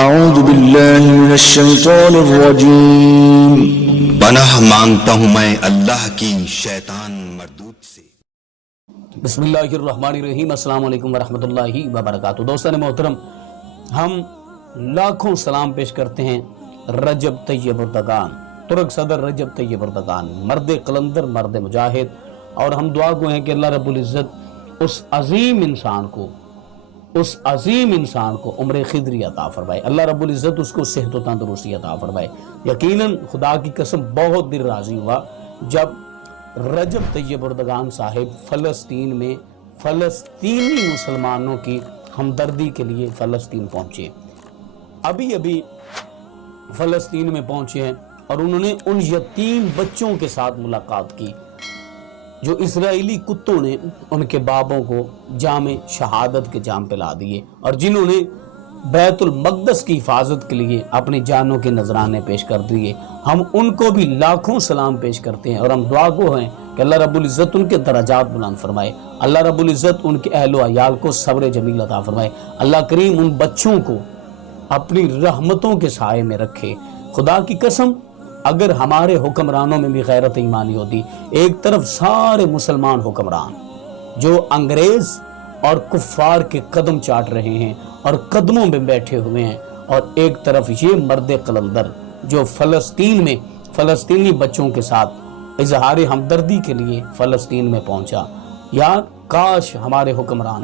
اعوذ باللہ من الشیطان الرجیم۔ پناہ مانگتا ہوں میں اللہ کی شیطان مردود سے۔ بسم اللہ الرحمن الرحیم۔ السلام علیکم ورحمۃ اللہ وبرکاتہ۔ دوستان محترم، ہم لاکھوں سلام پیش کرتے ہیں رجب طیب اردگان، ترک صدر رجب طیب اردگان، مرد قلندر، مرد مجاہد، اور ہم دعا گو ہیں کہ اللہ رب العزت اس عظیم انسان کو عمر خضری عطا فرمائے، اللہ رب العزت اس کو صحت و تندرستی عطا فرمائے۔ یقیناً خدا کی قسم بہت دل راضی ہوا جب رجب طیب اردگان صاحب فلسطین میں فلسطینی مسلمانوں کی ہمدردی کے لیے فلسطین پہنچے۔ ابھی فلسطین میں پہنچے ہیں اور انہوں نے ان یتیم بچوں کے ساتھ ملاقات کی جو اسرائیلی کتوں نے ان کے بابوں کو جام شہادت کے جام پلا دیے، اور جنہوں نے بیت المقدس کی حفاظت کے لیے اپنی جانوں کے نذرانے پیش کر دیے۔ ہم ان کو بھی لاکھوں سلام پیش کرتے ہیں اور ہم دعا گو ہیں کہ اللہ رب العزت ان کے درجات بلند فرمائے، اللہ رب العزت ان کے اہل و عیال کو صبر جمیل عطا فرمائے، اللہ کریم ان بچوں کو اپنی رحمتوں کے سائے میں رکھے۔ خدا کی قسم اگر ہمارے حکمرانوں میں بھی غیرت ایمانی ہوتی، ایک طرف سارے مسلمان حکمران جو انگریز اور کفار کے قدم چاٹ رہے ہیں اور قدموں میں بیٹھے ہوئے ہیں، اور ایک طرف یہ مرد قلندر جو فلسطین میں فلسطینی بچوں کے ساتھ اظہار ہمدردی کے لیے فلسطین میں پہنچا۔ یار کاش ہمارے حکمران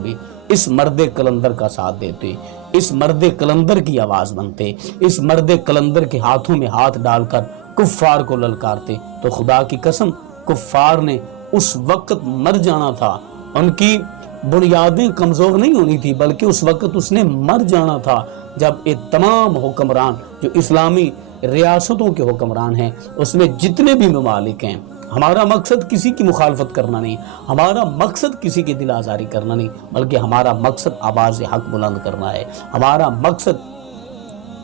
بھی اس مرد قلندر کا ساتھ دیتے، اس مرد قلندر کی آواز بنتے، اس مرد قلندر کے ہاتھوں میں ہاتھ ڈال کر کفار کو للکارتے، تو خدا کی قسم کفار نے اس وقت مر جانا تھا۔ ان کی بنیادیں کمزور نہیں ہونی تھی، بلکہ اس وقت اس نے مر جانا تھا جب یہ تمام حکمران جو اسلامی ریاستوں کے حکمران ہیں، اس میں جتنے بھی ممالک ہیں، ہمارا مقصد کسی کی مخالفت کرنا نہیں، ہمارا مقصد کسی کی دل آزاری کرنا نہیں، بلکہ ہمارا مقصد آواز حق بلند کرنا ہے، ہمارا مقصد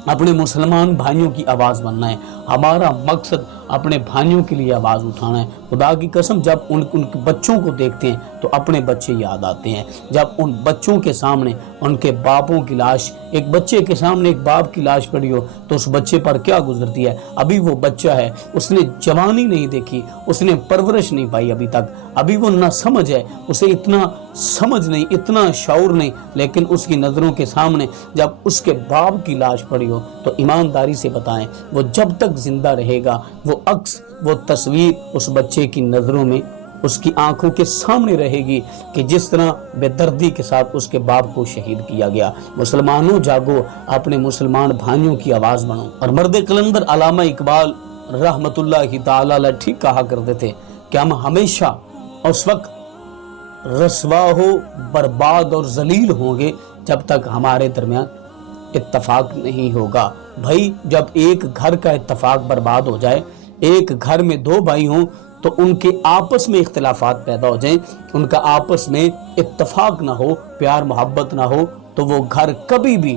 اپنے مسلمان بھائیوں کی آواز بننا ہے، ہمارا مقصد اپنے بھائیوں کے لیے آواز اٹھانا ہے۔ خدا کی قسم جب ان کے بچوں کو دیکھتے ہیں تو اپنے بچے یاد آتے ہیں، جب ان بچوں کے سامنے ان کے باپوں کی لاش، ایک بچے کے سامنے ایک باپ کی لاش پڑی ہو تو اس بچے پر کیا گزرتی ہے۔ ابھی وہ بچہ ہے، اس نے جوانی نہیں دیکھی، اس نے پرورش نہیں پائی ابھی تک، ابھی وہ نہ سمجھ ہے، اسے اتنا سمجھ نہیں، اتنا شعور نہیں، لیکن اس کی نظروں کے سامنے جب اس کے باپ کی لاش پڑی ہو تو ایمانداری سے بتائیں وہ جب تک زندہ رہے گا وہ عکس، وہ تصویر اس بچے کی نظروں میں، اس کی آنکھوں کے سامنے رہے گی کہ جس طرح بے دردی کے ساتھ اس کے باپ کو شہید کیا گیا۔ مسلمانوں جاگو، اپنے مسلمان بھائیوں کی آواز بنو۔ اور مرد قلندر علامہ اقبال رحمت اللہ تعالی علیہ ٹھیک کہا کرتے تھے کہ ہم ہمیشہ اس وقت رسوا ہو، برباد اور ذلیل ہوں گے جب تک ہمارے درمیان اتفاق نہیں ہوگا۔ بھائی جب ایک گھر کا اتفاق برباد ہو جائے، ایک گھر میں دو بھائی ہوں تو ان کے آپس میں اختلافات پیدا ہو جائیں، ان کا آپس میں اتفاق نہ ہو، پیار محبت نہ ہو، تو وہ گھر کبھی بھی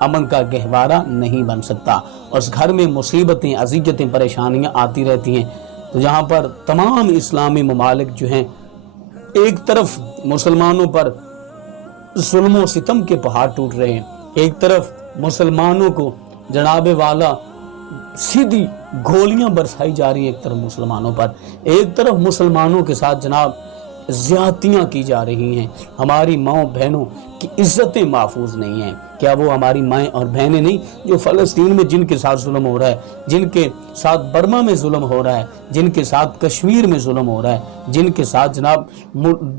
امن کا گہوارہ نہیں بن سکتا، اور اس گھر میں مصیبتیں، اذیتیں، پریشانیاں آتی رہتی ہیں۔ تو یہاں پر تمام اسلامی ممالک جو ہیں، ایک طرف مسلمانوں پر ظلم و ستم کے پہاڑ ٹوٹ رہے ہیں، ایک طرف مسلمانوں کو جناب والا سیدھی گولیاں برسائی جا رہی ہیں، ایک طرف مسلمانوں پر، ایک طرف مسلمانوں کے ساتھ جناب زیادتیاں کی جا رہی ہیں، ہماری ماؤں بہنوں کی عزتیں محفوظ نہیں ہیں۔ کیا وہ ہماری مائیں اور بہنیں نہیں جو فلسطین میں جن کے ساتھ ظلم ہو رہا ہے، جن کے ساتھ برما میں ظلم ہو رہا ہے، جن کے ساتھ کشمیر میں ظلم ہو رہا ہے، جن کے ساتھ جناب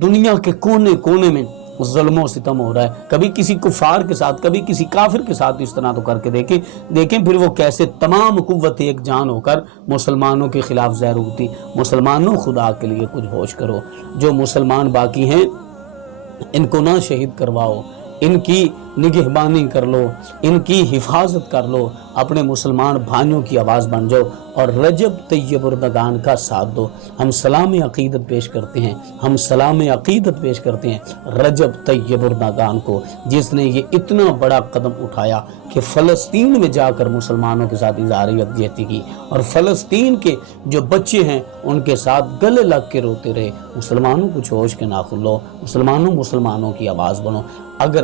دنیا کے کونے کونے میں ظلم و ستم ہو رہا ہے، کبھی کسی کفار کے ساتھ، کبھی کسی کافر کے ساتھ اس طرح تو کر کے دیکھیں پھر وہ کیسے تمام قوت ایک جان ہو کر مسلمانوں کے خلاف زہر اگتی۔ مسلمانوں خدا کے لیے کچھ ہوش کرو، جو مسلمان باقی ہیں ان کو نہ شہید کرواؤ، ان کی نگہبانی کر لو، ان کی حفاظت کر لو، اپنے مسلمان بھائیوں کی آواز بن جاؤ اور رجب طیب اردگان کا ساتھ دو۔ ہم سلام عقیدت پیش کرتے ہیں رجب طیب اردگان کو، جس نے یہ اتنا بڑا قدم اٹھایا کہ فلسطین میں جا کر مسلمانوں کے ساتھ اظہار یکجہتی کی، اور فلسطین کے جو بچے ہیں ان کے ساتھ گلے لگ کے روتے رہے۔ مسلمانوں کچھ ہوش کے ناخن لو، مسلمانوں کی آواز بنو۔ اگر